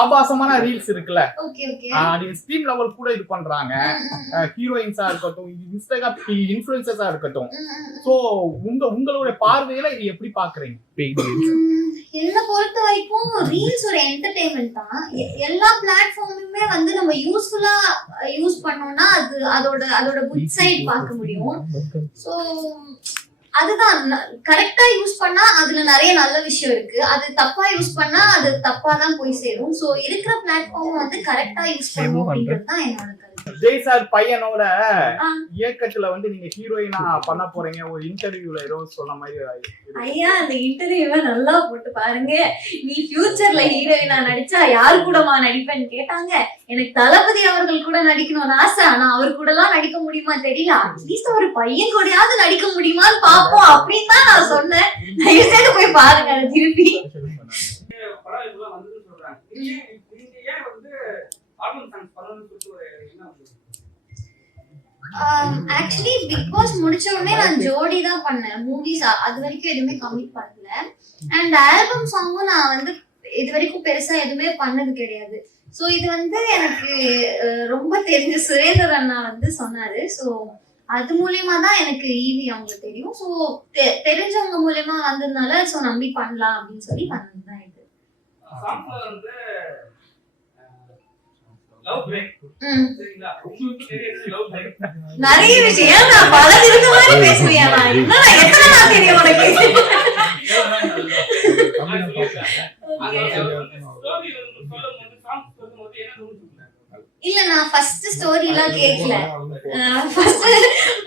ஆபாசமான ரீல்ஸ் இருக்குல்ல, okay okay நீங்க ஸ்ட்ரீம் லெவல் கூட இது பண்றாங்க. ஹீரோயின்ஸா இருக்கட்டும், இன்ஸ்டாகிராம் இன்ஃப்ளூயன்சர்ஸா இருக்கட்டும். சோ உங்களுடைய பார்வையில இது எப்படி பாக்குறீங்க? என்ன பொறுத்த வரைக்கும் ரீல்ஸ் ஒரு என்டர்டெயின்மெண்ட் தான். எல்லா பிளாட்ஃபார்முமே வந்து நம்ம யூஸ்ஃபுல்லா யூஸ் பண்ணோம்னா அதோட குட் சைட் பார்க்க முடியும். சோ அதுதான் கரெக்டா யூஸ் பண்ணா அதுல நிறைய நல்ல விஷயம் இருக்கு. அது தப்பா யூஸ் பண்ணா அது தப்பா தான் போய் சேரும். சோ இருக்கிற பிளாட்ஃபார்ம் வந்து கரெக்டா யூஸ் பண்ணணும் அப்படின்றது தான் என்னோட கருத்து. ஜெய் சார் பையனோட இயக்கத்துல வந்து நீங்க ஹீரோயினா பண்ண போறீங்க. ஒரு இன்டர்வியூல ஏதோ சொன்ன மாதிரி. ஐயா அந்த இன்டர்வியூவை நல்லா போட்டு பாருங்க. நீ ஃபியூச்சர்ல ஹீரோயினா நடிச்சா யாரு கூடமா நடிப்பேன்னு கேட்டாங்க. எனக்கு தளபதி அவர்கள் கூட நடிக்கணும்னு ஆசை. ஆனா அவர் கூட எல்லாம் நடிக்க முடியுமா தெரியல. அட்லீஸ்ட் ஒரு பையன் கூடயாவது நடிக்க முடியுமான்னு பாப்போம் அப்படின்னு தான் நான் சொன்னேன். தயவு செய்து போய் பாருங்க அதை திருப்பி. ஆக்சுவலி பிக் பாஸ் முடிச்ச உடனே நான் ஜோடி தான் பண்ணேன். மூவிஸ் அது வரைக்கும் எதுவுமே கமிட் பண்ணல. அண்ட் ஆல்பம் சாங்கும் நான் வந்து இது வரைக்கும் பெருசா எதுவுமே பண்ணது கிடையாது. சோ இது வந்து எனக்கு ரொம்ப தெரிஞ்ச சுரேந்தர் அண்ணா வந்து சொன்னாரு. சோ அது மூலியமா தான் எனக்கு ஈவி அவங்களுக்கு தெரியும். சோ தெரிஞ்சவங்க மூலியமா வந்ததுனால சோ நம்பி பண்ணலாம் அப்படின்னு சொல்லி பண்ணதுதான் இது. நிறைய விஷயம் நான் பல இருந்த மாதிரி பேசுறியா? எத்தனை நாள் தெரியும் உனக்கு? இல்ல நான் ஃபர்ஸ்ட் ஸ்டோரி எல்லாம் கேட்கல. ஃபர்ஸ்ட்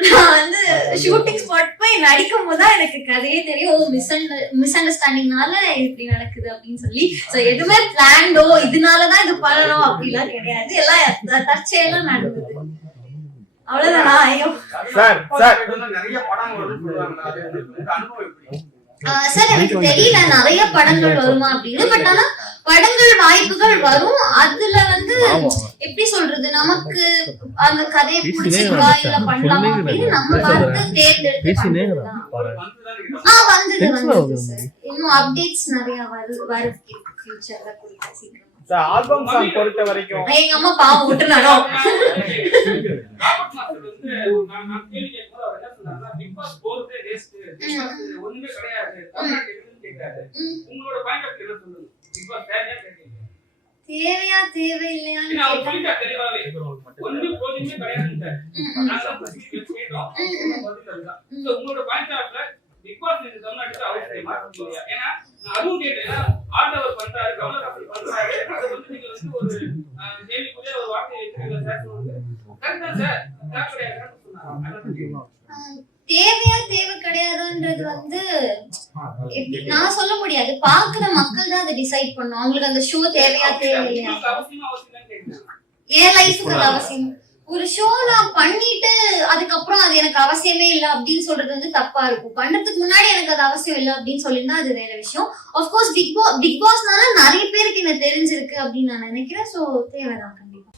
நான் வந்து ஷூட்டிங் ஸ்பாட் போய் நடிக்கும் போதுதான் எனக்கு கதையே தெரியும். ஓ மிஸ் அண்டர்ஸ்டாண்டிங்னால இப்படி நடக்குது அப்படின்னு சொல்லி. சோ எதுவுமே பிளான்டோ இதனாலதான் இது பண்ணணும் அப்படிலாம் கிடையாது. எல்லாம் தற்செயலா நடந்தது. அவ்வளவுதானா? ஐயோ சார் எனக்கு தெரியல நிறைய படங்கள் வருமா அப்படின்னு. பட் ஆனா படங்கள் வாய்ப்புகள் வரும். அதுல வந்து எப்படி சொல்றது, நமக்கு அந்த கதையை பிடிச்சிருக்கா இல்ல பண்ணலாமா அப்படின்னு நம்ம பார்த்து தேர்ந்தெடுத்து வந்தது சார். இன்னும் அப்டேட்ஸ் நிறைய வருது ஃபியூச்சர்ல கொடுக்க சீக்கிரம். ஆல்பம் சாங் பொறுத்த வரைக்கும் எங்க அம்மா பாவம் விட்டுறானோ. தேவையா தேவையில்லையா தேவையா தேவை கிடையாதுன்றது வந்து நான் சொல்ல முடியாது. பாக்குற மக்கள் தான் அதை டிசைட் பண்ணும். அவங்களுக்கு அந்த ஷோ தேவையா தேவையில்லையா. என் லைஃபுக்கு அது அவசியம். ஒரு ஷோ நான் பண்ணிட்டு அதுக்கப்புறம் அது எனக்கு அவசியமே இல்லை அப்படின்னு சொல்றது வந்து தப்பா இருக்கும். பண்றதுக்கு முன்னாடி எனக்கு அது அவசியம் இல்லை அப்படின்னு சொல்லியிருந்தா அது வேற விஷயம். ஆஃப்கோர்ஸ் பிக் பாஸ்னால நிறைய பேருக்கு என்ன தெரிஞ்சிருக்கு அப்படின்னு நான் நினைக்கிறேன். சோ தேவைதான் கண்டிப்பா.